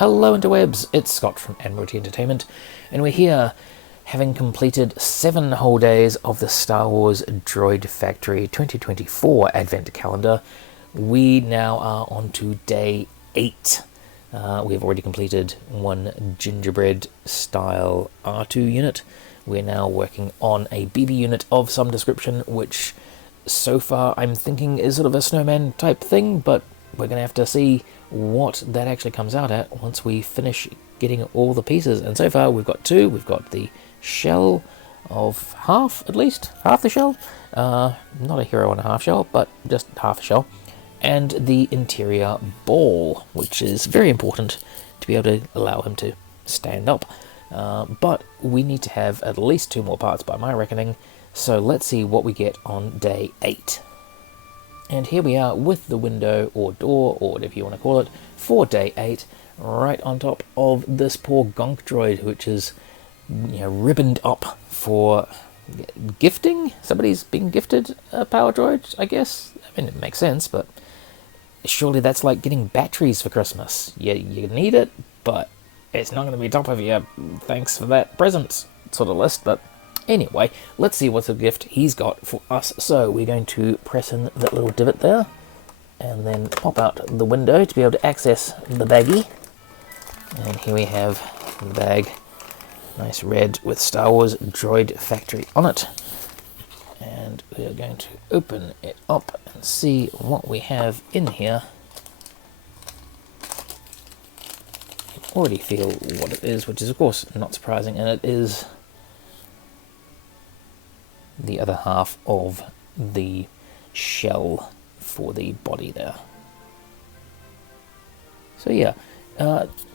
Hello interwebs, it's Scott from Admiralty Entertainment, and we're here having completed 7 whole days of the Star Wars Droid Factory 2024 Advent Calendar. We now are on to day 8. We've already completed one gingerbread style R2 unit. We're now working on a BB unit of some description, which so far I'm thinking is sort of a snowman type thing, but we're going to have to see what that actually comes out at once we finish getting all the pieces. And so far we've got 2. We've got the shell of half, at least half the shell, not a hero and a half shell, but just half a shell, and the interior ball, which is very important to be able to allow him to stand up. But we need to have at least 2 more parts by my reckoning, so let's see what we get on day 8. And here we are with the window or door, or whatever you want to call it, for day 8, right on top of this poor gonk droid, which is, ribboned up for gifting. Somebody's being gifted a power droid, I guess. I mean, it makes sense, but surely that's like getting batteries for Christmas. You need it, but it's not going to be top of your thanks for that present sort of list. But anyway, let's see what's a gift he's got for us. So we're going to press in that little divot there and then pop out the window to be able to access the baggie. And here we have the bag, nice red with Star Wars Droid Factory on it. And we are going to open it up and see what we have in here. I already feel what it is, which is of course not surprising, and it is the other half of the shell for the body there. So yeah,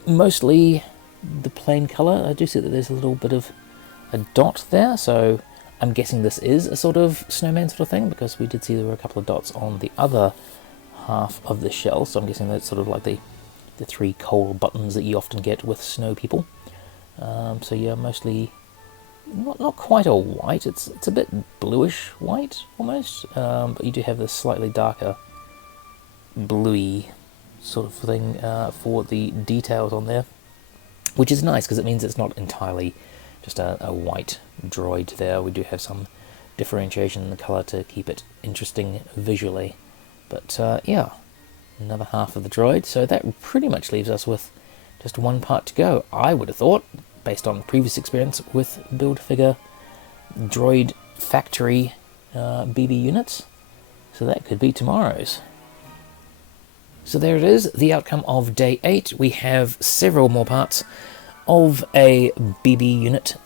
mostly the plain colour. I do see that there's a little bit of a dot there, so I'm guessing this is a sort of snowman sort of thing, because we did see there were a couple of dots on the other half of the shell, so I'm guessing that's sort of like the 3 coal buttons that you often get with snow people. So yeah, mostly not quite a white, it's a bit bluish white almost, but you do have this slightly darker bluey sort of thing for the details on there, which is nice because it means it's not entirely just a white droid there. We do have some differentiation in the colour to keep it interesting visually. But yeah, another half of the droid, so that pretty much leaves us with just 1 part to go, I would have thought, based on previous experience with Build-Figure Droid Factory BB units. So that could be tomorrow's. So there it is, the outcome of day 8. We have several more parts of a BB unit,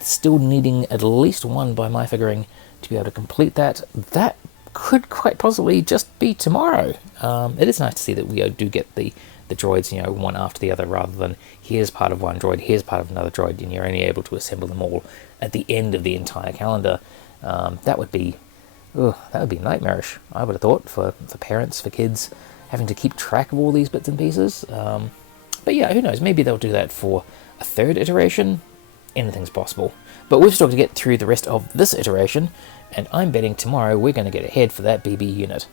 still needing at least 1 by my figuring to be able to complete that. That could quite possibly just be tomorrow. It is nice to see that we do get the droids, one after the other, rather than here's part of one droid, here's part of another droid, and you're only able to assemble them all at the end of the entire calendar. That would be nightmarish, I would have thought, for parents, for kids, having to keep track of all these bits and pieces. But yeah, who knows, maybe they'll do that for a 3rd iteration. Anything's possible. But we've still got to get through the rest of this iteration, and I'm betting tomorrow we're going to get ahead for that BB unit.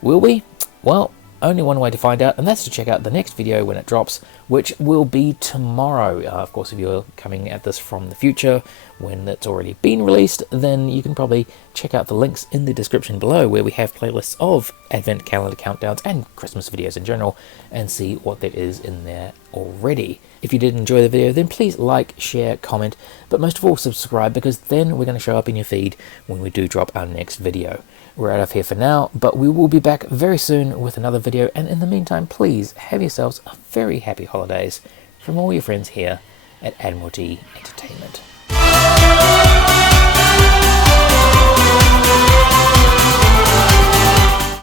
Will we? Well, only one way to find out, and that's to check out the next video when it drops, which will be tomorrow. Of course, if you're coming at this from the future, when it's already been released, then you can probably check out the links in the description below, where we have playlists of Advent Calendar countdowns and Christmas videos in general, and see what there is in there already. If you did enjoy the video, then please like, share, comment, but most of all subscribe, because then we're going to show up in your feed when we do drop our next video. We're out of here for now, but we will be back very soon with another video, and in the meantime, please have yourselves a very happy holidays from all your friends here at Admiralty Entertainment.